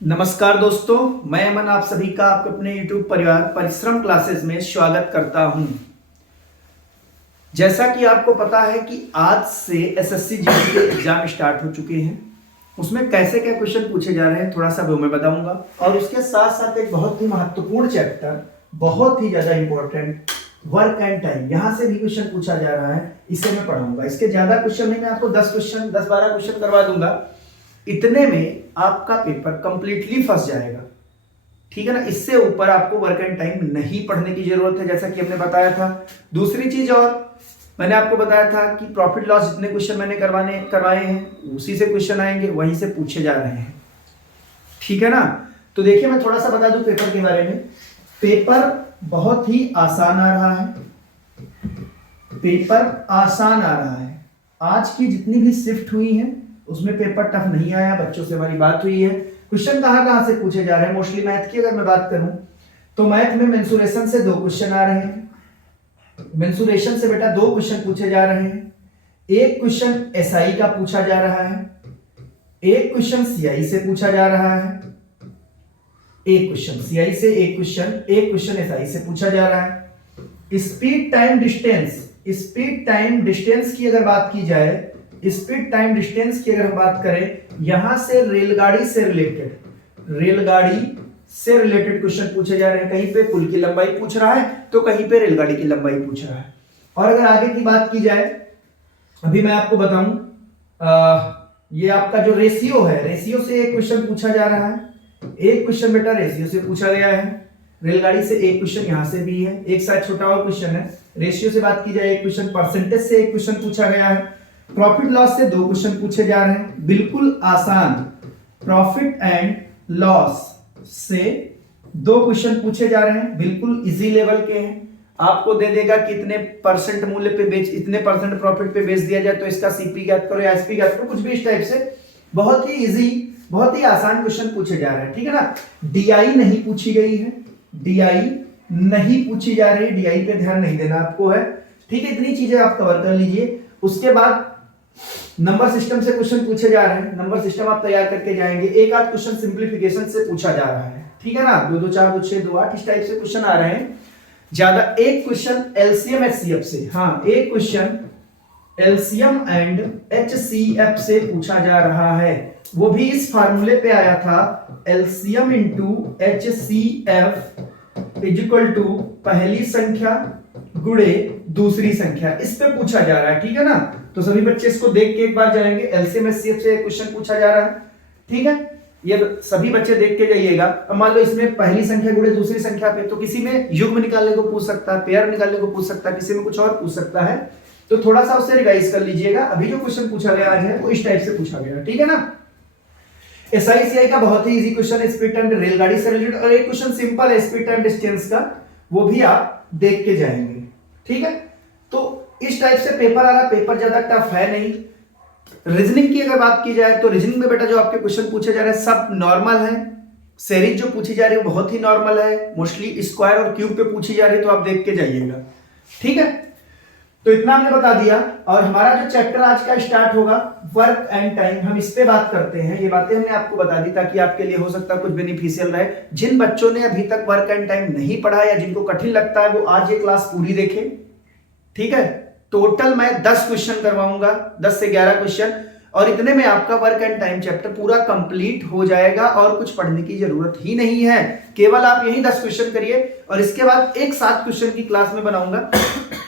नमस्कार दोस्तों, मैं अमन आप सभी का आपके अपने YouTube परिवार परिश्रम क्लासेस में स्वागत करता हूं। जैसा कि आपको पता है कि आज से एसएससी जीडी के एग्जाम स्टार्ट हो चुके हैं। उसमें कैसे क्या क्वेश्चन पूछे जा रहे हैं थोड़ा सा वो मैं बताऊंगा, और उसके साथ साथ एक बहुत ही महत्वपूर्ण चैप्टर, बहुत ही ज्यादा इंपॉर्टेंट वर्क एंड टाइम, यहां से भी क्वेश्चन पूछा जा रहा है, इसे मैं पढ़ाऊंगा। इसके ज्यादा क्वेश्चन नहीं, मैं आपको 10-12 क्वेश्चन करवा दूंगा। इतने में आपका पेपर कंप्लीटली फंस जाएगा, ठीक है ना। इससे ऊपर आपको वर्क एंड टाइम नहीं पढ़ने की जरूरत है, जैसा कि हमने बताया था। दूसरी चीज और मैंने आपको बताया था कि प्रॉफिट लॉस जितने क्वेश्चन मैंने करवाए हैं उसी से क्वेश्चन आएंगे, वहीं से पूछे जा रहे हैं, ठीक है ना। तो देखिए मैं थोड़ा सा बता दूं पेपर के बारे में। पेपर बहुत ही आसान आ रहा है, पेपर आसान आ रहा है। आज की जितनी भी शिफ्ट हुई है उसमें पेपर टफ नहीं आया, बच्चों से हमारी बात हुई है। क्वेश्चन कहां से पूछे जा रहे हैं, मोस्टली मैथ की अगर मैं बात करूं तो मैथ में मेंसुरेशन से 2 क्वेश्चन आ रहे हैं। मेंसुरेशन से बेटा 2 क्वेश्चन पूछे जा रहे हैं। एक क्वेश्चन एसआई का पूछा जा रहा है, एक क्वेश्चन सीआई से पूछा जा रहा है। एक क्वेश्चन सीआई से, एक क्वेश्चन एसआई से पूछा जा रहा है। स्पीड टाइम डिस्टेंस की अगर बात की जाए, स्पीड टाइम डिस्टेंस की अगर हम बात करें, यहां से रेलगाड़ी से रिलेटेड क्वेश्चन पूछे जा रहे हैं। कहीं पे पुल की लंबाई पूछ रहा है तो कहीं पे रेलगाड़ी की लंबाई पूछ रहा है। और अगर आगे की बात की जाए, अभी मैं आपको बताऊं, ये आपका जो रेशियो है, रेशियो से एक क्वेश्चन पूछा जा रहा है। एक क्वेश्चन बेटा रेशियो से पूछा गया है। रेलगाड़ी से एक क्वेश्चन यहां से भी है, एक साथ छोटा और क्वेश्चन है। रेशियो से बात की जाए एक क्वेश्चन, परसेंटेज से एक क्वेश्चन पूछा गया है, प्रॉफिट लॉस से 2 क्वेश्चन पूछे जा रहे हैं, बिल्कुल आसान। प्रॉफिट एंड लॉस से 2 क्वेश्चन पूछे जा रहे हैं, बिल्कुल इजी लेवल के हैं। आपको दे देगा कि इतने परसेंट मूल्य पे बेच, इतने परसेंट प्रॉफिट पे बेच दिया जाए तो इसका सीपी ज्ञात करो या एसपी ज्ञात करो, कुछ भी इस टाइप से। बहुत ही इजी, बहुत ही आसान क्वेश्चन पूछे जा रहे हैं, ठीक है ना। डीआई नहीं पूछी गई है, डीआई नहीं पूछी जा रही, डीआई पे ध्यान नहीं देना आपको है, ठीक है। इतनी चीजें आप कवर कर लीजिए। उसके बाद नंबर सिस्टम से क्वेश्चन पूछे जा रहे हैं, नंबर सिस्टम आप तैयार करके जाएंगे। एक आध क्वेश्चन सिंप्लीफिकेशन से पूछा जा रहा है, ठीक है ना। 2 2 4 2 6 2 8 इस टाइप से क्वेश्चन आ रहे हैं ज्यादा। एक क्वेश्चन एलसीएम एचसीएफ से, हाँ एक क्वेश्चन एलसीएम एंड एचसीएफ से पूछा जा रहा है, वो भी इस फार्मूले पे आया था, LCM into HCF equal to पहली संख्या गुणे दूसरी संख्या, इस पे पूछा जा रहा है, ठीक है ना। तो सभी बच्चे इसको देख के एक बार जाएंगे। एलसीएम एचसीएफ से क्वेश्चन पूछा जा रहा है, ठीक है। ये सभी बच्चे देख के जाइएगा। अब मान लो इसमें पहली संख्या गुणे दूसरी संख्या पे, तो किसी में युग्म निकालने को पूछ सकता है, पेयर निकालने को पूछ सकता है, किसी में कुछ और पूछ सकता है, तो थोड़ा सा उससे रिवाइज कर लीजिएगा। अभी जो क्वेश्चन पूछा गया आज है वो इस टाइप से पूछा गया, ठीक है ना। एसआईसीआई का बहुत ही इजी क्वेश्चन है, स्पीड टाइम रेलगाड़ी से रिलेटेड, और एक क्वेश्चन सिंपल है स्पीड टाइम डिस्टेंस का, वो भी आप देख के जाएंगे, ठीक है। तो इस टाइप से पेपर आ रहा, पेपर ज्यादा टफ है नहीं। रीजनिंग की अगर बात की जाए तो रीजनिंग में बेटा जो आपके क्वेश्चन पूछे जा रहे हैं सब नॉर्मल है। सीरीज जो पूछी जा रही है बहुत ही नॉर्मल है, मोस्टली स्क्वायर और क्यूब पे पूछी जा रही है, तो आप देख के जाइएगा, ठीक है। तो इतना हमने बता दिया। और हमारा जो चैप्टर आज का स्टार्ट होगा वर्क एंड टाइम, हम इस पे बात करते हैं। ये बातें हमने आपको बता दी ताकि आपके लिए हो सकता है कुछ बेनिफिशियल रहे। जिन बच्चों ने अभी तक वर्क एंड टाइम नहीं पढ़ा या जिनको कठिन लगता है वो आज ये क्लास पूरी देखें, ठीक है। टोटल मैं 10 क्वेश्चन करवाऊंगा, 10 से 11 क्वेश्चन, और इतने में आपका वर्क एंड टाइम चैप्टर पूरा कंप्लीट हो जाएगा और कुछ पढ़ने की जरूरत ही नहीं है। केवल आप यही 10 क्वेश्चन करिए, और इसके बाद एक 7 क्वेश्चन की क्लास में बनाऊंगा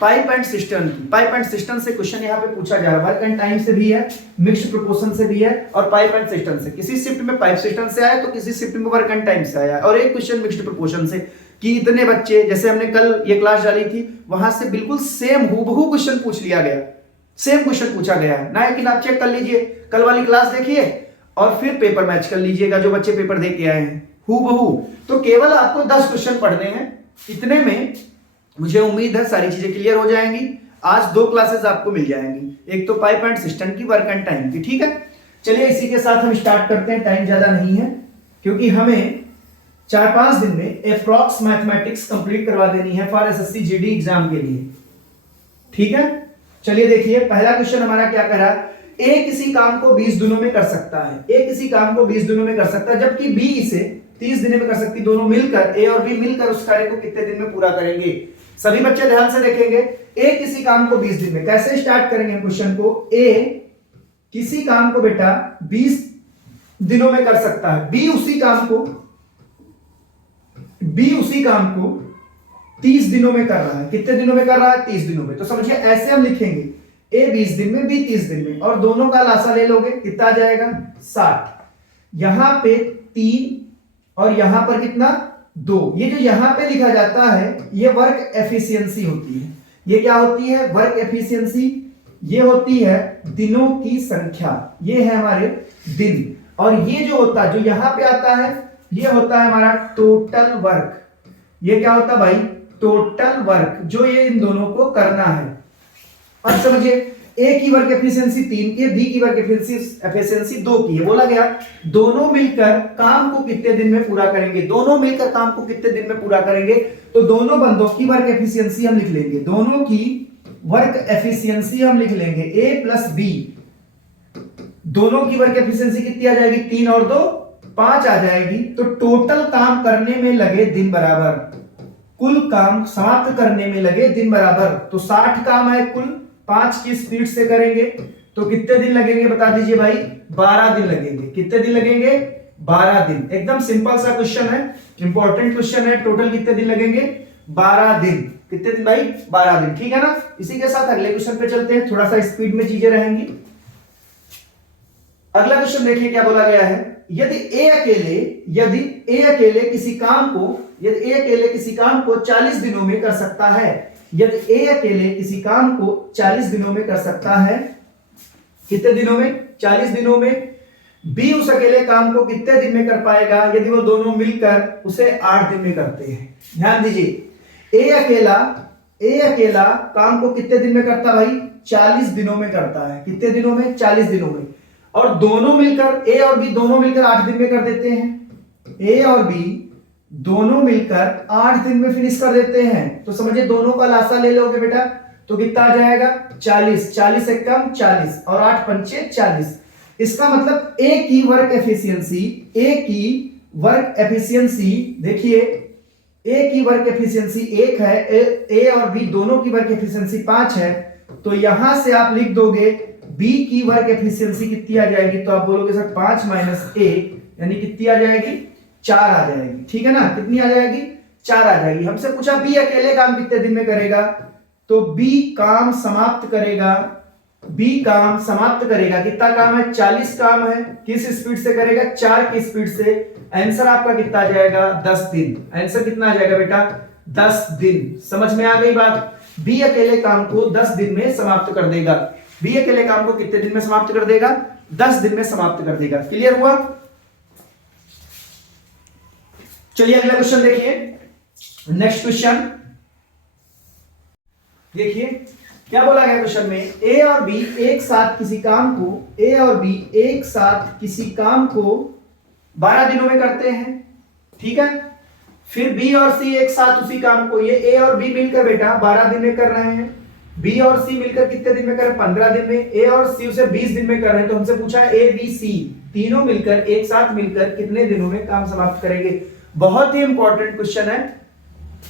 पाइप एंड सिस्टम की। पाइप एंड सिस्टम से क्वेश्चन यहाँ पे पूछा जा रहा है, वर्क एंड टाइम से भी है, मिक्स्ड प्रोपोर्शन से भी है, और पाइप एंड सिस्टम से। किसी शिफ्ट में पाइप सिस्टम से आया तो किसी शिफ्ट में वर्क एंड टाइम से आया, और एक क्वेश्चन मिक्स्ड प्रोपोर्शन से, कि इतने बच्चे, जैसे हमने कल ये क्लास डाली थी वहां से बिल्कुल सेम हूबहू क्वेश्चन पूछ लिया गया, सेम क्वेश्चन पूछा गया है ना। कि आप चेक कर लीजिए, कल वाली क्लास देखिए और फिर पेपर मैच कर लीजिएगा, जो बच्चे पेपर दे के आए हैं हूबहू। तो केवल आपको 10 क्वेश्चन पढ़ने हैं, इतने में मुझे उम्मीद है सारी चीजें क्लियर हो जाएंगी। आज 2 क्लासेस आपको मिल जाएंगी, एक तो पाइप एंड सिस्टम की, वर्क एंड टाइम की, ठीक है। चलिए इसी के साथ हम स्टार्ट करते हैं, टाइम ज्यादा नहीं है क्योंकि हमें 4-5 दिन में अप्रॉक्स मैथमेटिक्स कंप्लीट करवा देनी है फॉर एसएससी जीडी एग्जाम के लिए, ठीक है। चलिए देखिए पहला क्वेश्चन हमारा क्या कह रहा है ए किसी काम को 20 दिनों में कर सकता है, ए किसी काम को 20 दिनों में कर सकता है, जबकि बी इसे 30 दिनों में कर सकती। दोनों मिलकर, ए और बी मिलकर उस कार्य को कितने दिन में पूरा करेंगे? सभी बच्चे ध्यान से देखेंगे। ए किसी काम को 20 दिन में, कैसे स्टार्ट करेंगे क्वेश्चन को? ए किसी काम को बेटा 20 दिनों में कर सकता है, बी उसी काम को 30 दिनों में कर रहा है। कितने दिनों में कर रहा है? 30 दिनों में। तो समझिए ऐसे हम लिखेंगे, ए 20 दिन में, बी 30 दिन में, और दोनों का लासा ले लोगे, कितना आ जाएगा? 60। यहां पे 3 और यहां पर कितना? 2। ये जो यहां पे लिखा जाता है ये वर्क एफिशिएंसी होती है। ये क्या होती है? Work efficiency. ये होती है दिनों की संख्या, ये है हमारे दिन। और ये जो होता है, जो यहां पे आता है, ये होता है हमारा टोटल वर्क। ये क्या होता है भाई? टोटल वर्क, जो ये इन दोनों को करना है। अब समझिए, ए की वर्क एफिशिएंसी 3 की है, बी की वर्क एफिशिएंसी 2 की है। बोला गया दोनों मिलकर काम को कितने दिन में पूरा करेंगे? दोनों मिलकर काम को कितने दिन में पूरा करेंगे? तो दोनों बंदों की वर्क एफिशिएंसी हम लिख लेंगे, दोनों की वर्क एफिशिएंसी हम लिख लेंगे ए प्लस बी। दोनों की वर्क एफिशिएंसी कितनी आ जाएगी? 3 और 2 5 आ जाएगी। तो टोटल काम करने में लगे दिन बराबर, कुल काम समाप्त करने में लगे दिन बराबर। तो 60 काम है कुल, 5 की स्पीड से करेंगे तो कितने दिन लगेंगे? बता दीजिए भाई। 12 दिन लगेंगे। कितने दिन लगेंगे? 12 दिन। एकदम सिंपल सा क्वेश्चन है, इंपॉर्टेंट क्वेश्चन है। टोटल कितने दिन लगेंगे? 12 दिन। कितने दिन भाई? 12 दिन। ठीक है ना? इसी के साथ अगले क्वेश्चन पे चलते हैं, थोड़ा सा स्पीड में चीजें रहेंगी। अगला क्वेश्चन देखिए क्या बोला गया है। यदि ए अकेले किसी काम को 40 दिनों में कर सकता है, यदि ए अकेले किसी काम को 40 दिनों में कर सकता है, कितने दिनों में? 40 दिनों में। बी उस अकेले काम को कितने दिन में कर पाएगा यदि वो दोनों मिलकर उसे 8 दिन में करते हैं? ध्यान दीजिए, ए अकेला काम को कितने दिन में करता भाई? 40 दिनों में करता है। कितने दिनों में? 40 दिनों में। और दोनों मिलकर, ए और बी दोनों मिलकर 8 दिन में कर देते हैं। ए और बी दोनों मिलकर 8 दिन में फिनिश कर देते हैं। तो समझिए दोनों का लासा ले लोगे बेटा तो कितना आ जाएगा? 40। 40 से कम 40 और 8 पंचे 40। इसका मतलब ए की वर्क एफिशिएंसी देखिए, ए की वर्क एफिशिएंसी 1 है, ए और बी दोनों की वर्क एफिशिएंसी 5 है। तो यहां से आप लिख दोगे बी की वर्क एफिशिएंसी कितनी आ जाएगी? तो आप बोलोगे सर 5 - 1 यानी कितनी आ जाएगी? 4 आ जाएगी। ठीक है ना? कितनी आ जाएगी? 4 आ जाएगी। हमसे पूछा बी अकेले काम कितने दिन में करेगा, तो बी काम समाप्त करेगा। कितना काम है? 40 काम है। किस स्पीड से करेगा? 4 की स्पीड से। आंसर आपका कितना आ जाएगा? 10 दिन। आंसर कितना आ जाएगा बेटा? 10 दिन। समझ में आ गई बात? बी अकेले काम को 10 दिन में समाप्त कर देगा। बी अकेले काम को कितने दिन में समाप्त कर देगा? 10 दिन में समाप्त कर देगा। क्लियर हुआ? चलिए अगला क्वेश्चन देखिए। नेक्स्ट क्वेश्चन देखिए क्या बोला गया क्वेश्चन में। ए और बी एक साथ किसी काम को 12 दिनों में करते हैं। ठीक है? फिर बी और सी एक साथ उसी काम को, ये ए और बी मिलकर बेटा 12 दिन में कर रहे हैं। बी और सी मिलकर कितने दिन में कर? 15 दिन में। ए और सी उसे 20 दिन में कर रहे हैं। तो हमसे पूछा ए बी सी तीनों मिलकर एक साथ मिलकर कितने दिनों में काम समाप्त करेंगे? बहुत ही इंपॉर्टेंट क्वेश्चन है,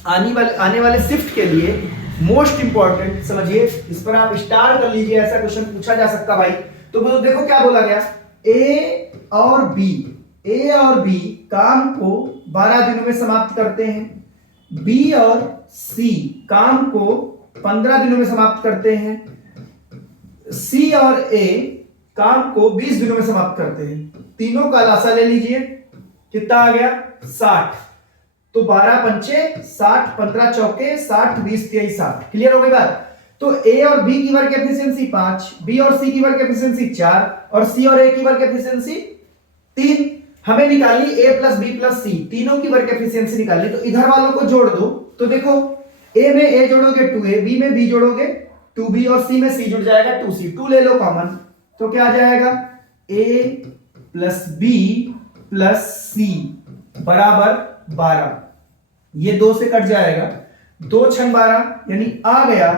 आने वाले शिफ्ट के लिए मोस्ट इंपॉर्टेंट। समझिए, इस पर आप स्टार कर लीजिए, ऐसा क्वेश्चन पूछा जा सकता भाई। तो देखो क्या बोला गया। ए और बी काम को 12 दिनों में समाप्त करते हैं। बी और सी काम को 15 दिनों में समाप्त करते हैं। सी और ए काम को 20 दिनों में समाप्त करते हैं। तीनों का लासा ले लीजिए, कितना आ गया? 60। तो 12 पंचे 60, 15 चौके 60, 20 23 60। क्लियर हो गई बात? तो ए और बी की वर्क एफिशिएंसी 5, बी और सी की वर्क एफिशिएंसी 4 और सी और ए की वर्क एफिशिएंसी 3। हमें निकालनी ए प्लस बी प्लस सी, तीनों की वर्क एफिशिएंसी निकालनी। तो इधर वालों को जोड़ दो। तो देखो, ए में ए जोड़ोगे 2a, बी में बी जोड़ोगे 2b और सी में सी जुड़ जाएगा 2c। 2 ले लो कॉमन, तो क्या आ जाएगा? a प्लस बी प्लस सी बराबर 12। ये 2 से कट जाएगा, 2 × 12 यानी आ गया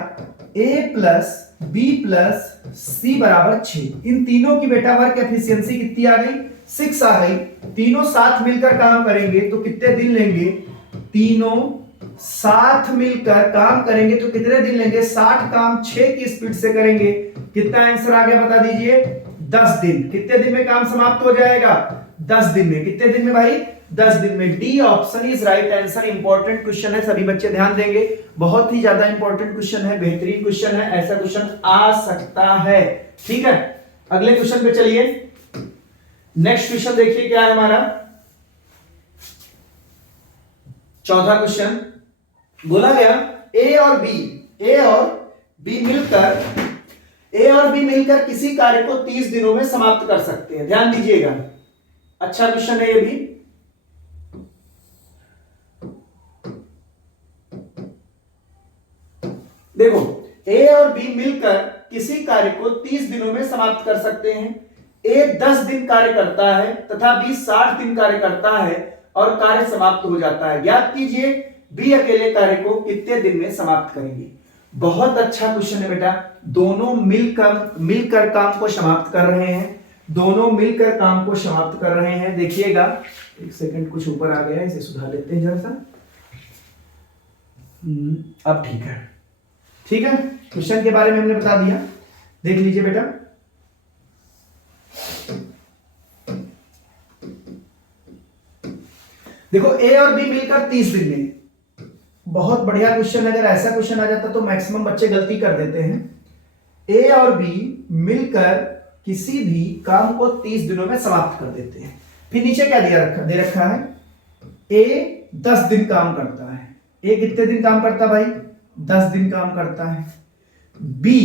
a प्लस बी प्लस सी बराबर 6। इन तीनों की बेटा वर्क एफिशिएंसी कितनी आ गई? 6 आ गई। तीनों साथ मिलकर काम करेंगे तो कितने दिन लेंगे? तीनों साथ मिलकर काम करेंगे तो कितने दिन लेंगे? 60 काम 6 की स्पीड से करेंगे। कितना आंसर आ गया बता दीजिए? 10 दिन। कितने दिन में काम समाप्त हो जाएगा? 10 दिन में। कितने दिन में भाई? 10 दिन में। D option is right answer. Important question है, सभी बच्चे ध्यान देंगे। बहुत ही ज्यादा इंपॉर्टेंट क्वेश्चन है, बेहतरीन क्वेश्चन है, ऐसा क्वेश्चन आ सकता है। ठीक है, अगले क्वेश्चन पे चलिए। नेक्स्ट क्वेश्चन देखिए क्या है हमारा। चौथा क्वेश्चन बोला गया ए और बी मिलकर किसी कार्य को 30 दिनों में समाप्त कर सकते हैं। ध्यान दीजिएगा, अच्छा क्वेश्चन है ये भी। देखो, ए और बी मिलकर किसी कार्य को 30 दिनों में समाप्त कर सकते हैं। ए 10 दिन कार्य करता है तथा बी 60 दिन कार्य करता है और कार्य समाप्त हो जाता है। ज्ञात कीजिए बी अकेले कार्य को कितने दिन में समाप्त करेंगे। बहुत अच्छा क्वेश्चन है बेटा। दोनों मिलकर काम को समाप्त कर रहे हैं। दोनों मिलकर काम को समाप्त कर रहे हैं। देखिएगा, एक सेकंड, कुछ ऊपर आ गया है, इसे सुधार लेते हैं जरा सा। अब ठीक है। ठीक है, क्वेश्चन के बारे में हमने बता दिया। देख लीजिए बेटा, देखो ए और बी मिलकर 30 दिन में। बहुत बढ़िया क्वेश्चन। अगर ऐसा क्वेश्चन आ जाता तो मैक्सिमम बच्चे गलती कर देते हैं। ए और बी मिलकर किसी भी काम को 30 दिनों में समाप्त कर देते हैं। फिर नीचे क्या दे रखा है? ए 10 दिन काम करता है। ए कितने दिन काम करता है भाई? 10 दिन काम करता है। बी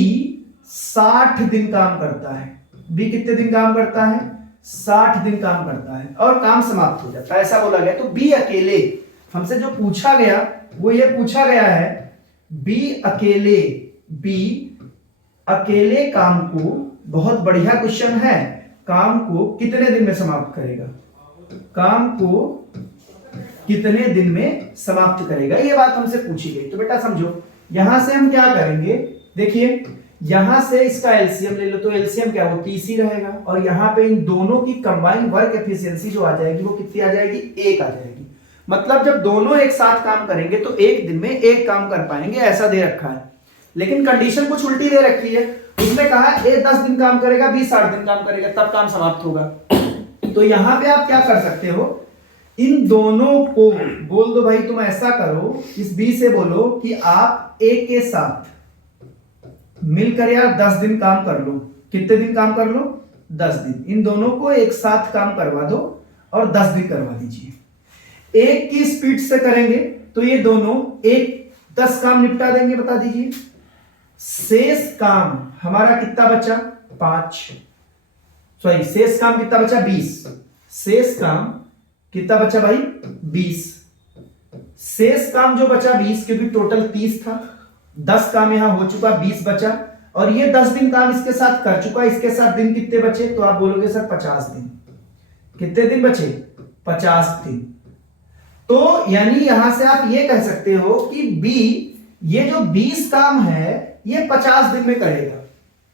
60 दिन काम करता है। बी कितने दिन काम करता है? 60 दिन काम करता है और काम समाप्त हो जाता है, ऐसा बोला गया। तो बी अकेले, हमसे जो पूछा गया वो ये पूछा गया है, बी अकेले काम को, बहुत बढ़िया क्वेश्चन है, काम को कितने दिन में समाप्त करेगा? काम को कितने दिन में समाप्त करेगा, ये बात हमसे पूछी गई। तो बेटा समझो, यहां से हम क्या करेंगे? देखिए, यहां से इसका एलसीएम ले लो तो एलसीएम क्या वो 30 ही रहेगा, और यहां पे इन दोनों की कंबाइंड वर्क एफिशिएंसी जो आ जाएगी वो कितनी आ जाएगी? 1 आ जाएगी। मतलब जब दोनों एक साथ काम करेंगे तो एक दिन में एक काम कर पाएंगे, ऐसा दे रखा है। लेकिन कंडीशन कुछ उल्टी दे रखी है। उसने कहा ए 10 दिन काम करेगा, बी 60 दिन काम करेगा, तब काम समाप्त होगा। तो यहां पे आप क्या कर सकते हो? इन दोनों को बोल दो भाई, तुम ऐसा करो, इस बी से बोलो कि आप ए के साथ मिलकर यार 10 दिन काम कर लो। कितने दिन काम कर लो? 10 दिन। इन दोनों को एक साथ काम करवा दो और 10 दिन करवा दीजिए। एक की स्पीड से करेंगे तो ये दोनों 10 काम निपटा देंगे। बता दीजिए, शेष काम हमारा कितना बचा? 5। सॉरी, शेष काम कितना बचा? 20। शेष काम कितना बचा भाई? 20। शेष काम जो बचा 20, क्योंकि टोटल 30 था, 10 काम यहां हो चुका, 20 बचा, और ये 10 दिन काम इसके साथ कर चुका। इसके साथ दिन कितने बचे? तो आप बोलोगे सर 50 दिन। कितने दिन बचे? 50 दिन। तो यानी यहां से आप ये कह सकते हो कि बी, ये जो 20 काम है ये 50 दिन में करेगा।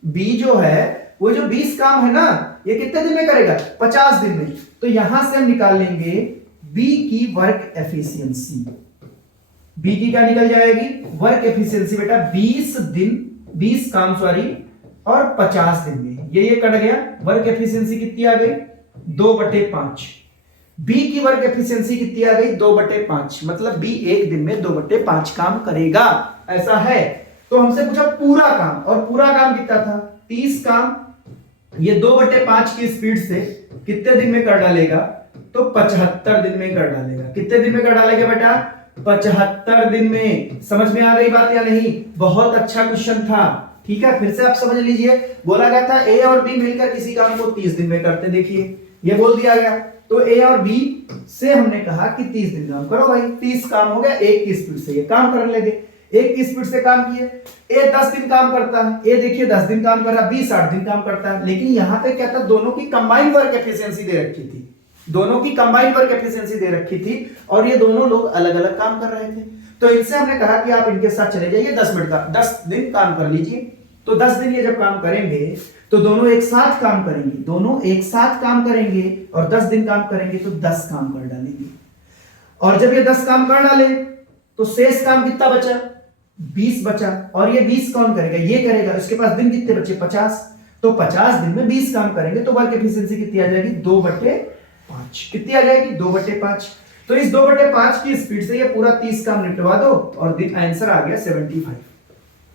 बी जो है वो जो 20 काम है ना, ये कितने दिन में करेगा? 50 दिन में। तो यहां से हम निकाल लेंगे बी की वर्क एफिशिएंसी। बी की क्या निकल जाएगी? वर्क एफिशिएंसी बेटा 20 काम और 50 दिन में। ये कट गया। वर्क एफिशिएंसी कितनी आ गई? 2/5। बी की वर्क एफिशिएंसी कितनी आ गई? 2/5। मतलब बी एक दिन में 2/5 काम करेगा, ऐसा है। तो हमसे पूछा पूरा काम, और पूरा काम कितना था? 30 काम। ये 2/5 की स्पीड से कितने दिन में कर डालेगा? तो 75 दिन में कर डालेगा। कितने दिन में कर डालेगा बेटा? 75 दिन में। समझ में आ गई बात या नहीं? बहुत अच्छा क्वेश्चन था। ठीक है, फिर से आप समझ लीजिए। बोला गया था ए और बी मिलकर किसी काम को 30 दिन में करते। देखिए, ये बोल दिया गया। तो ए और बी से हमने कहा कि 30 दिन काम करो भाई। 30 काम हो गया, एक की स्पीड से ये काम कर लेंगे। एक की स्पीड से काम किए। ए 10 दिन काम करता है, ए देखिए 10 दिन काम कर रहा है, बी 60 दिन काम करता है। लेकिन यहां पे क्या था? दोनों की कंबाइंड वर्क एफिशिएंसी दे रखी थी। दोनों की कंबाइंड वर्क एफिशिएंसी दे रखी थी, और ये दोनों लोग अलग अलग काम कर रहे थे। तो इनसे हमने कहा कि आप इनके साथ चले जाइए, 10 दिन काम कर लीजिए। तो 10 दिन ये जब काम करेंगे तो दोनों एक साथ काम करेंगे, दोनों एक साथ काम करेंगे और 10 दिन काम करेंगे तो 10 काम कर डालेंगे। और जब ये 10 काम कर डाले तो शेष काम कितना बचा? 20 बचा। और ये 20 कौन करेगा? ये करेगा। इसके पास दिन कितने बचे? 50। तो 50 दिन में 20 काम करेंगे तो वर्क एफिशिएंसी कितनी आ जाएगी? 2/5। कितनी आ जाएगी? 2/5। तो इस 2/5 की स्पीड से ये पूरा 30 काम निपटवा दो और दिन आंसर आ गया 75।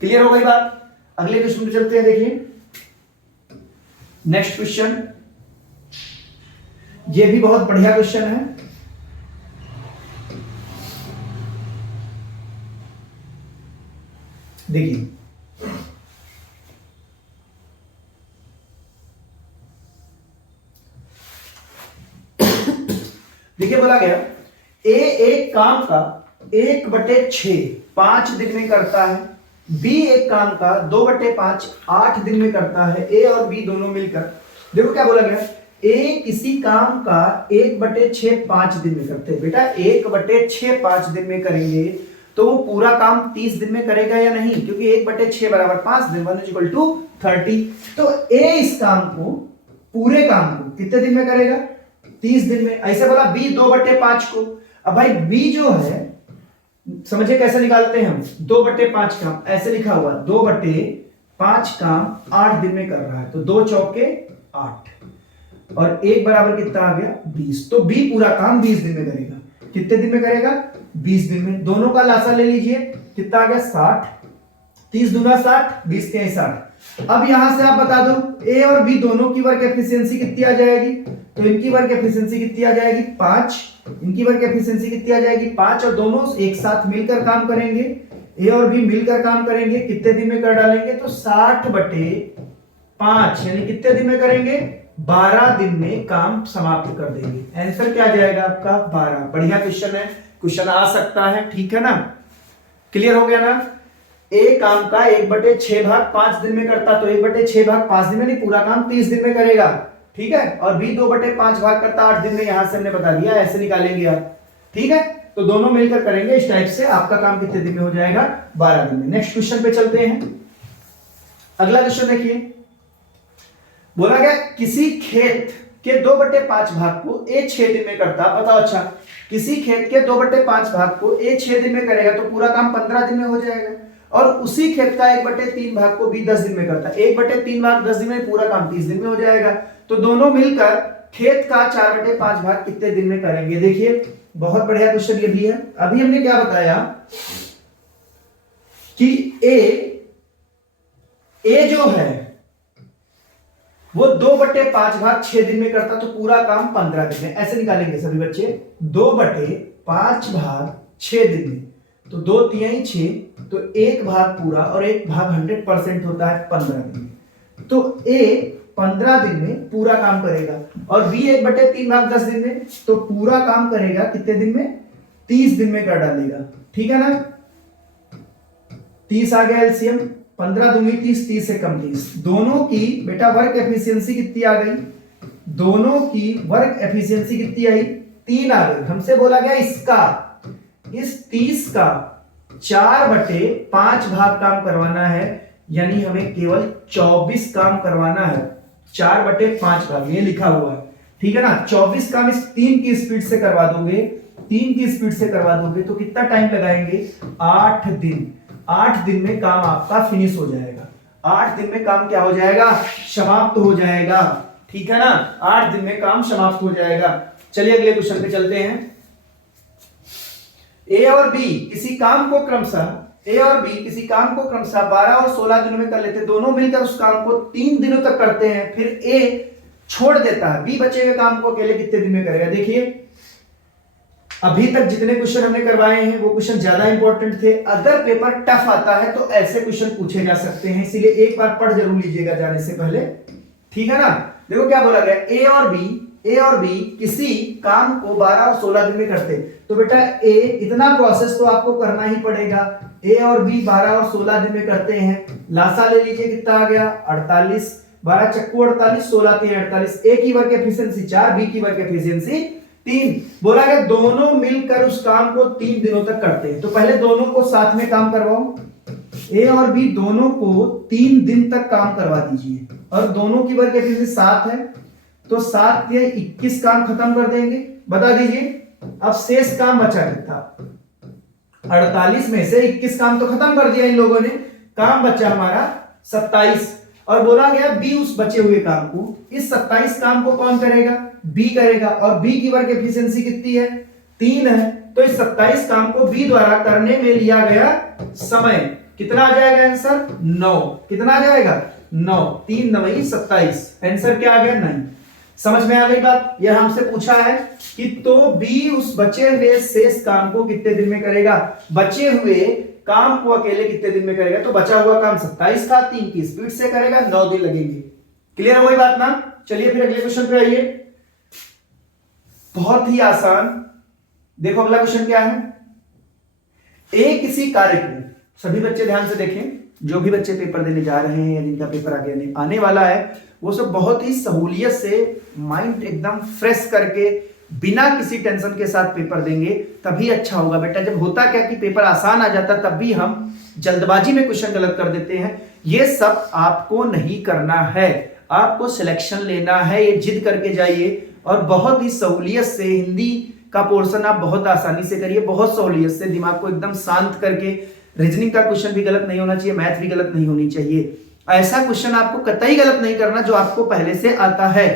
क्लियर हो गई बात? अगले क्वेश्चन पे चलते हैं। देखिए नेक्स्ट क्वेश्चन, ये भी बहुत बढ़िया क्वेश्चन है। देखिए देखिए बोला गया ए एक काम का 1/6 5 दिन में करता है, बी एक काम का 2/5 8 दिन में करता है। ए और बी दोनों मिलकर, देखो क्या बोला गया, ए किसी काम का 1/6 5 दिन में करते हैं। बेटा 1/6 5 दिन में करेंगे तो वो पूरा काम 30 दिन में करेगा या नहीं? क्योंकि 1/6 बराबर 5 दिन, 1 = 30। तो ए इस काम को, पूरे काम को कितने दिन में करेगा? 30 दिन में। ऐसे बोला बी 2/5 को। अब भाई बी जो है, समझे कैसे निकालते हैं हम? 2/5 काम ऐसे लिखा हुआ, 2/5 काम 8 दिन में कर रहा है तो 2 चौके 8 और 1 बराबर कितना आ गया? 20। तो बी पूरा काम 20 दिन में करेगा। कितने दिन में करेगा? 20 दिन में। दोनों का लासा ले लीजिए, कितना आ गया? 60। 30 दूना 60, 20 के 60। अब यहां से आप बता दो ए और बी दोनों की वर्क एफिशिएंसी कितनी आ जाएगी? तो इनकी वर्क एफिशिएंसी कितनी आ जाएगी? 5। इनकी वर्क एफिशिएंसी कितनी आ जाएगी? 5। और दोनों एक साथ मिलकर काम करेंगे, ए और बी मिलकर काम करेंगे। कितने दिन में कर डालेंगे? तो 60/5 यानी कितने दिन में करेंगे? 12 दिन में काम समाप्त कर देंगे। आंसर क्या आ जाएगा आपका? 12। बढ़िया क्वेश्चन है, क्वेश्चन आ सकता है, ठीक है ना? क्लियर हो गया ना? ए काम का 1/6 भाग 5 दिन में करता तो 1/6 भाग 5 दिन में नहीं, पूरा काम 30 दिन में करेगा, ठीक है। और बी 2/5 भाग करता 8 दिन में, यहां से हमने बता दिया, ऐसे निकालेंगे आप, ठीक है। तो दोनों मिलकर करेंगे इस टाइप से, आपका काम कितने दिन में हो जाएगा? 12 दिन में। नेक्स्ट क्वेश्चन पे चलते हैं। अगला क्वेश्चन देखिए, बोला गया किसी खेत के 2/5 भाग को ए 6 दिन में करता। बताओ, अच्छा किसी खेत के 2/5 भाग को ए 6 दिन में करेगा तो पूरा काम 15 दिन में हो जाएगा। और उसी खेत का 1/3 भाग को बी 10 दिन में करता है। 1/3 भाग 10 दिन में, पूरा काम 30 दिन में हो जाएगा। तो दोनों मिलकर खेत का 4/5 भाग कितने दिन में करेंगे? देखिए बहुत बढ़िया क्वेश्चन ये भी है। अभी हमने क्या बताया कि ए जो है वो 2/5 भाग 6 दिन में करता तो पूरा काम 15 दिन में। ऐसे निकालेंगे सभी बच्चे, 2/5 भाग 6 दिन में, तो 2 तिहाई 6, तो 1 भाग पूरा और 1 भाग 100% होता है 15 दिन में। तो ए 15 दिन में पूरा काम करेगा और बी 1/3 भाग 10 दिन में, तो पूरा काम करेगा कितने दिन में? 30 दिन में कर डालेगा, ठीक है ना। 30 आ गया एलसीएम, 15 दूनी 30, 30 से कम 30। दोनों की बेटा वर्क एफिशिएंसी कितनी आ गई? दोनों की वर्क एफिशिएंसी कितनी आई? 3 आ गई। हमसे बोला गया इस 30 का 4/5 भाग काम करवाना है, यानी हमें केवल 24 काम करवाना है। 4/5 भाग ये लिखा हुआ है, ठीक है ना। 24 काम इस 3 की स्पीड से करवा दोगे, 3 की स्पीड से करवा दोगे तो कितना टाइम लगाएंगे? 8 दिन। 8 दिन में काम आपका फिनिश हो जाएगा। 8 दिन में काम क्या हो जाएगा? समाप्त हो जाएगा, ठीक है ना। 8 दिन में काम समाप्त हो जाएगा। चलिए अगले क्वेश्चन पे चलते हैं। ए और बी किसी काम को क्रमशः 12 और 16 दिनों में कर लेते हैं। दोनों मिलकर उस काम को 3 दिनों तक करते हैं, फिर ए छोड़ देता है, बी बचे हुए काम को अकेले कितने दिन में करेगा? देखिए अभी तक जितने क्वेश्चन हमने करवाए हैं वो क्वेश्चन ज्यादा इंपॉर्टेंट थे। अगर पेपर टफ आता है तो ऐसे क्वेश्चन पूछे जा सकते हैं, इसीलिए एक बार पढ़ जरूर लीजिएगा जाने से पहले, ठीक है ना। देखो क्या बोला गया, ए और बी किसी काम को 12 और 16 दिन में करते, तो बेटा ए इतना प्रोसेस तो आपको करना ही पड़ेगा। ए और बी 12 और 16 दिन में करते हैं, लासा ले लीजिए कितना आ गया? 48, 12 चक्कू 48, 16 3 48। ए की वर्क एफिशिएंसी 4, बी की वर्क एफिशिएंसी 3। बोला गया दोनों मिलकर उस काम को 3 दिनों तक करते हैं। तो पहले दोनों को साथ में काम करवाओ, ए और बी दोनों को 3 दिन तक काम करवा दीजिए और दोनों की वर्क एफिशिएंसी 7 है, तो 7 या 21 काम खत्म कर देंगे। बता दीजिए अब शेष काम बचा कितना? 48 में से 21 काम तो खत्म कर दिया इन लोगों ने, काम बचा हमारा 27 और बोला गया बी उस बचे हुए काम को, इस 27 काम को कौन करेगा? बी करेगा और बी की वर्क एफिशिएंसी कितनी है? 3 है, तो इस 27 काम को बी द्वारा करने में लिया गया समय कितना आ जाएगा? आंसर 9। कितना आ जाएगा? 9। 3 9 27। आंसर क्या आ गया? 9। समझ में आ गई बात? यह हमसे पूछा है कि तो बी उस बचे हुए शेष काम को कितने दिन में करेगा? बचे हुए काम को अकेले कितने दिन में करेगा? तो बचा हुआ काम 27 का 3 की स्पीड से करेगा, 9 दिन लगेंगे। क्लियर है वही बात ना? चलिए फिर अगले क्वेश्चन पे आइए। बहुत ही आसान, देखो अगला क्वेश्चन क्या है। ए किसी कार्य को, सभी बच्चे ध्यान से देखें, जो भी बच्चे पेपर देने जा रहे हैं या जिनका पेपर आगे आने वाला है, वो सब बहुत ही सहूलियत से माइंड एकदम फ्रेश करके बिना किसी टेंशन के साथ पेपर देंगे, तभी अच्छा होगा बेटा। जब होता क्या कि पेपर आसान आ जाता तब भी हम जल्दबाजी में क्वेश्चन गलत कर देते हैं। ये सब आपको नहीं करना है, आपको सिलेक्शन लेना है, ये जिद करके जाइए और बहुत ही सहूलियत से हिंदी का पोर्शन आप बहुत आसानी से करिए, बहुत सहूलियत से, दिमाग को एकदम शांत करके। रीजनिंग का क्वेश्चन भी गलत नहीं होना चाहिए, मैथ भी गलत नहीं होनी चाहिए। ऐसा क्वेश्चन आपको कतई गलत नहीं करना जो आपको पहले से आता है,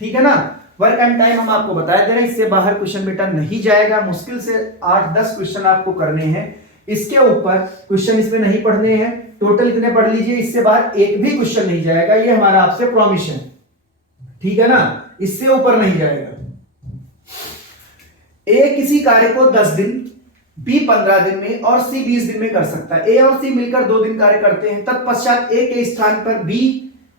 ठीक है ना। वर्क एंड टाइम हम आपको बताया दे रहे हैं, इससे बाहर क्वेश्चन बेटा नहीं जाएगा। मुश्किल से 8-10 क्वेश्चन आपको करने हैं, इसके ऊपर क्वेश्चन इसमें नहीं पढ़ने हैं। टोटल इतने पढ़ लीजिए, इससे बाहर एक भी क्वेश्चन नहीं जाएगा, ये हमारा आपसे प्रॉमिस है, ठीक है ना। इससे ऊपर नहीं जाएगा। ए किसी कार्य को 10 दिन, बी 15 दिन में और सी 20 दिन में कर सकता है। ए और सी मिलकर 2 दिन कार्य करते हैं, तत्पश्चात ए के स्थान पर बी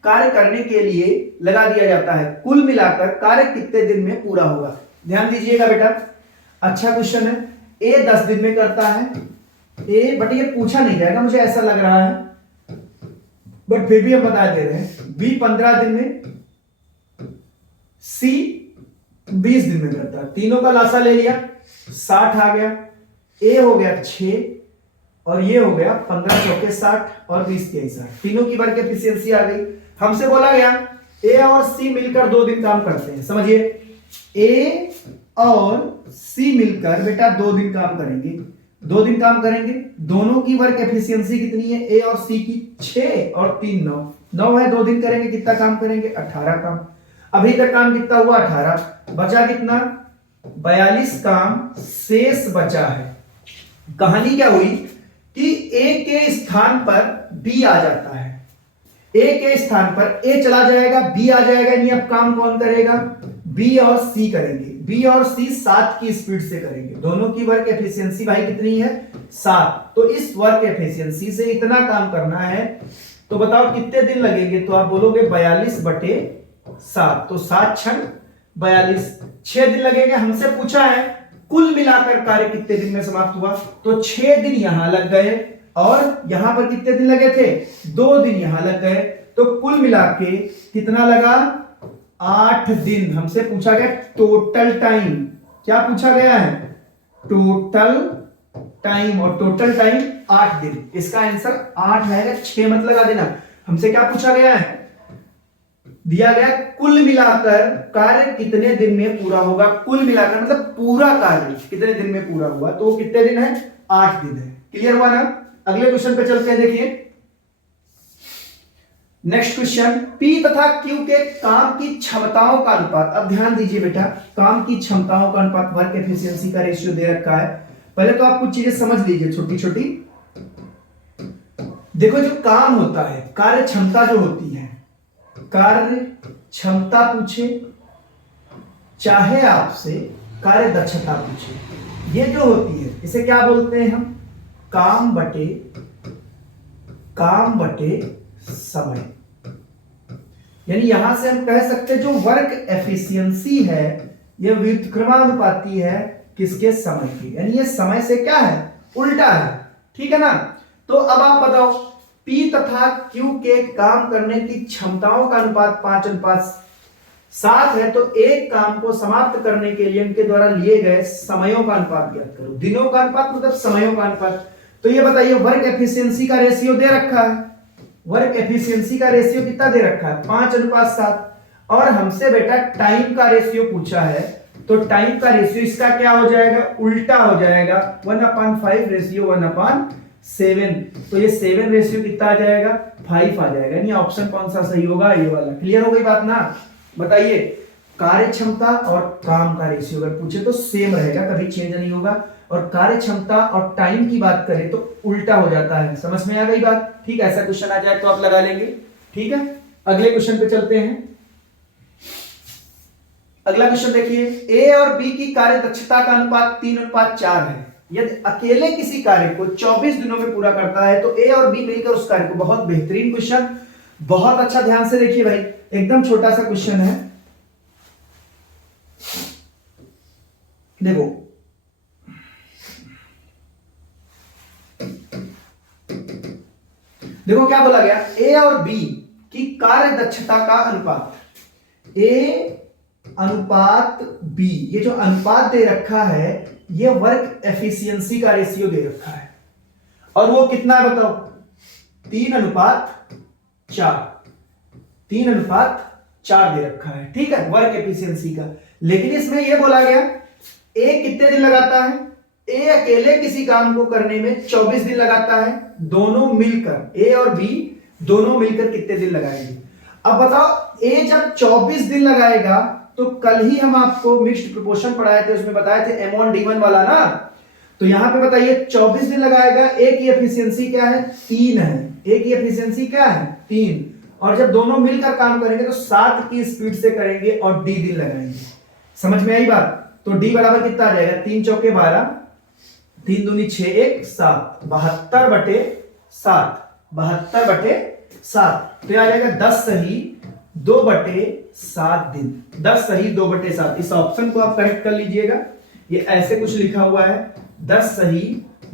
कार्य करने के लिए लगा दिया जाता है। कुल मिलाकर कार्य कितने दिन में पूरा होगा? ध्यान दीजिएगा बेटा, अच्छा क्वेश्चन है। ए 10 दिन में करता है, ए बट ये पूछा नहीं जाएगा मुझे ऐसा लग रहा है, बट फिर भी हम बता दे रहे हैं। बी 15 दिन में, सी 20 दिन में करता है। तीनों का लासा ले लिया, 60 आ गया। ए हो गया 6 और ये हो गया 15 चौके 60 और 20 के 60। तीनों की वर्क एफिशिएंसी आ गई। हमसे बोला गया ए और सी मिलकर 2 दिन काम करते हैं। समझिए, ए और सी मिलकर बेटा 2 दिन काम करेंगे, 2 दिन काम करेंगे। दोनों की वर्क एफिशिएंसी कितनी है? ए और सी की 6 और 3 9 9 है। 2 दिन करेंगे, कितना काम करेंगे? 18 काम। अभी तक काम कितना हुआ? 18। बचा कितना? 42 काम शेष बचा है। कहानी क्या हुई कि ए के स्थान पर बी आ जाता है, ए के स्थान पर ए चला जाएगा, बी आ जाएगा। नहीं, अब काम कौन करेगा? बी और सी करेंगे। बी और सी 7 की स्पीड से करेंगे। दोनों की वर्क एफिशिएंसी भाई कितनी है? 7। तो इस वर्क एफिशिएंसी से इतना काम करना है, तो बताओ कितने दिन लगेंगे? तो आप बोलोगे 42/7, तो 7 छंग 42, 6 दिन लगेंगे। हमसे पूछा है कुल मिलाकर कार्य कितने दिन में समाप्त हुआ, तो 6 दिन यहां लग गए और यहां पर कितने दिन लगे थे? 2 दिन यहां लग गए, तो कुल मिला के कितना लगा? 8 दिन। हमसे पूछा गया टोटल टाइम। क्या पूछा गया है? टोटल टाइम, और टोटल टाइम 8 दिन। इसका आंसर 8 आएगा, 6 मत लगा देना। हमसे क्या पूछा गया है? दिया गया कुल मिलाकर कार्य कितने दिन में पूरा होगा। कुल मिलाकर मतलब पूरा कार्य कितने दिन में पूरा हुआ, तो वो कितने दिन है? 8 दिन है। क्लियर हुआ ना? अगले क्वेश्चन पे चलते हैं। देखिए नेक्स्ट क्वेश्चन, पी तथा क्यू के काम की क्षमताओं का अनुपात। अब ध्यान दीजिए बेटा, काम की क्षमताओं का अनुपात, वर्क एफिशिएंसी का रेशियो दे रखा है। पहले तो आप कुछ चीजें समझ लीजिए छोटी छोटी। देखो, जो काम होता है, कार्य क्षमता जो होती है, कार्य क्षमता पूछे चाहे आपसे कार्य दक्षता पूछे, ये जो होती है इसे क्या बोलते हैं हम? काम बटे समय। यानी यहां से हम कह सकते हैं जो वर्क एफिशिएंसी है यह व्युत्क्रमानुपाती है किसके? समय की। यानी ये समय से क्या है? उल्टा है, ठीक है ना। तो अब आप बताओ, P तथा Q के काम करने की क्षमताओं का अनुपात 5:7 है, तो एक काम को समाप्त करने के लिए उनके द्वारा लिए गए समयों का अनुपात ज्ञात करो। दिनों का अनुपात मतलब समयों का अनुपात। तो ये बताइए वर्क एफिशिएंसी का रेशियो दे रखा है, वर्क एफिशिएंसी का रेशियो कितना दे रखा है 5:7, और हमसे बेटा टाइम का रेशियो पूछा है, तो टाइम का रेशियो इसका क्या हो जाएगा, उल्टा हो जाएगा 1/5 रेशियो 1/7। तो ये 7 रेशियो कितना आ जाएगा 5 आ जाएगा। यानी ऑप्शन कौन सा सही होगा, ये वाला। क्लियर हो गई बात ना। बताइए कार्य क्षमता और काम का रेशियो अगर पूछे तो सेम रहेगा, कभी चेंज नहीं होगा, और कार्य क्षमता और टाइम की बात करें तो उल्टा हो जाता है। समझ में आ गई बात। ठीक है, ऐसा क्वेश्चन आ जाए तो आप लगा लेंगे। ठीक है, अगले क्वेश्चन पे चलते हैं। अगला क्वेश्चन देखिए, ए और बी की कार्य दक्षता का अनुपात 3:4 है। यदि अकेले किसी कार्य को 24 दिनों में पूरा करता है तो ए और बी मिलकर उस कार्य को, बहुत बेहतरीन क्वेश्चन, बहुत अच्छा, ध्यान से देखिए भाई, एकदम छोटा सा क्वेश्चन है। देखो देखो क्या बोला गया, ए और बी की कार्य दक्षता का अनुपात, ए अनुपात बी, ये जो अनुपात दे रखा है ये वर्क एफिशिएंसी का रेशियो दे रखा है, और वो कितना है बताओ 3:4, 3:4 दे रखा है। ठीक है, वर्क एफिशिएंसी का। लेकिन इसमें यह बोला गया ए कितने दिन लगाता है, ए अकेले किसी काम को करने में 24 दिन लगाता है, दोनों मिलकर, ए और बी दोनों मिलकर कितने दिन लगाएंगे। अब बताओ ए जब 24 दिन लगाएगा, तो कल ही हम आपको मिक्स्ड प्रोपोर्शन पढ़ाए थे, उसमें बताए थे M1 D1 वाला ना, तो यहां पे बताइए 24 दिन लगाएगा, ए की एफिशिएंसी क्या है 3 है, ए की एफिशिएंसी क्या है 3, और जब दोनों मिलकर काम करेंगे तो 7 की स्पीड से करेंगे और डी दिन लगाएंगे। समझ में आई बात। तो डी बराबर कितना आ जाएगा 3 चौके 12, 3 दूनी 6, 1 7, 72/7, 72/7, तो आ जाएगा 10 सही 2/7 दिन, 10 सही 2/7। इस ऑप्शन को आप करेक्ट कर लीजिएगा, ये ऐसे कुछ लिखा हुआ है 10 सही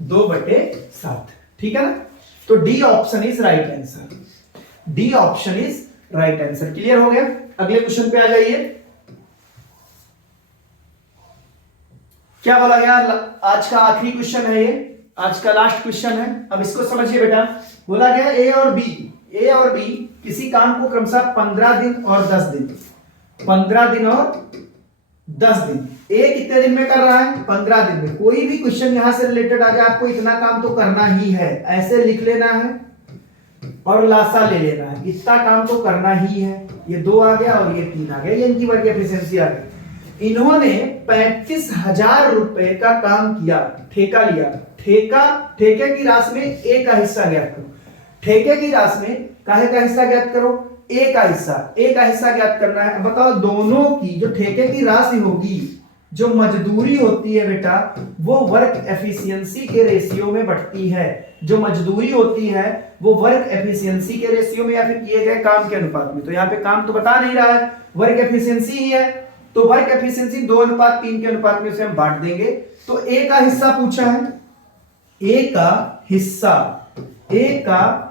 2/7। ठीक है ना, तो D option is right answer, D option is right answer. Clear हो गया। अगले क्वेश्चन पे आ जाइए। क्या बोला गया, आज का आखिरी क्वेश्चन है ये, आज का लास्ट क्वेश्चन है। अब इसको समझिए बेटा, बोला गया ए और बी किसी काम को क्रमशः 15 दिन और 10 दिन, 15 दिन और 10 दिन, ए कितने दिन में कर रहा है 15 दिन में। कोई भी क्वेश्चन यहां से रिलेटेड आ जाए, आपको इतना काम तो करना ही है, ऐसे लिख लेना है और लासा ले लेना है, इतना काम तो करना ही है। ये 2 आ गया और ये 3 आ गया, ये इनकी वर्क एफिशिएंसी आ गई। इन्होंने 35,000 रुपए का काम किया, ठेका लिया, ठेके की राशि में ए का हिस्सा ज्ञात करो, ठेके की राशि में काहे का हिस्सा ज्ञात करो, ए का हिस्सा ज्ञात करना है। बताओ दोनों की जो ठेके की राशि होगी, जो मजदूरी होती है बेटा, वो वर्क एफिशिएंसी के रेशियो में बढ़ती है, जो मजदूरी होती है वो वर्क एफिशिएंसी के रेशियो में या फिर किए गए काम के अनुपात में। तो यहाँ पे काम तो बता नहीं रहा है, वर्क एफिशिएंसी ही है, तो वर्क एफिशिएंसी 2:3 के अनुपात में उसे हम बांट देंगे। तो ए का हिस्सा पूछा है, ए का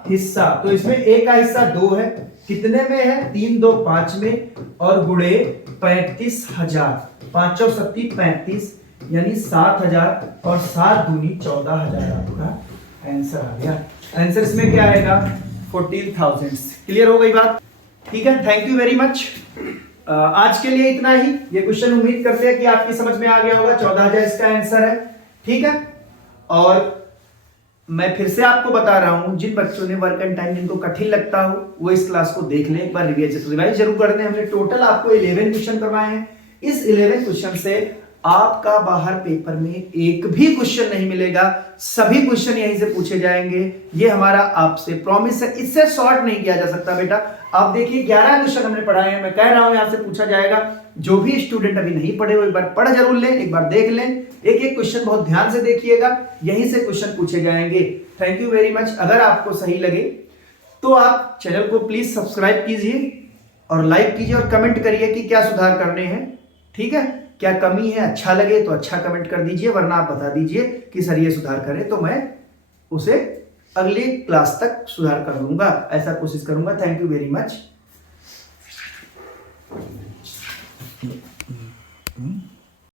हिस्सा, तो इसमें ए का हिस्सा 2 है, कितने में है 3 2 5 में, और गुणे 35,000, 5 चौक 35, यानी 7,000, और 7 दूनी 14,000 आपका आंसर आ गया। आंसर इसमें क्या आएगा 14,000। क्लियर हो गई बात। ठीक है, थैंक यू वेरी मच। आज के लिए इतना ही। ये क्वेश्चन उम्मीद करते हैं कि आपकी समझ में आ गया होगा, 14,000 इसका आंसर है। ठीक है, और मैं फिर से आपको बता रहा हूं, जिन बच्चों ने वर्क एंड टाइम जिनको कठिन लगता हो वो इस क्लास को देख लें, एक बार रिवाइज जरूर कर दें। हमने टोटल आपको 11 क्वेश्चन करवाए हैं। इस 11 क्वेश्चन से आपका बाहर पेपर में एक भी क्वेश्चन नहीं मिलेगा, सभी क्वेश्चन यहीं से पूछे जाएंगे, ये हमारा आपसे प्रॉमिस है। इससे शॉर्ट नहीं किया जा सकता बेटा। आप देखिए 11 क्वेश्चन हमने पढ़ाए हैं, मैं कह रहा हूं यहां से पूछा जाएगा। जो भी स्टूडेंट अभी नहीं पढ़े वो एक बार पढ़ जरूर लें, एक बार देख लें, एक एक क्वेश्चन बहुत ध्यान से देखिएगा, यहीं से क्वेश्चन पूछे जाएंगे। Thank you very much. अगर आपको सही लगे तो आप चैनल को प्लीज सब्सक्राइब कीजिए और लाइक कीजिए और कमेंट करिए कि क्या सुधार करने हैं। ठीक है, क्या कमी है, अच्छा लगे तो अच्छा कमेंट कर दीजिए, वरना आप बता दीजिए कि सर ये सुधार करें, तो मैं उसे अगली क्लास तक सुधार कर लूंगा, ऐसा कोशिश करूंगा। Thank you very much.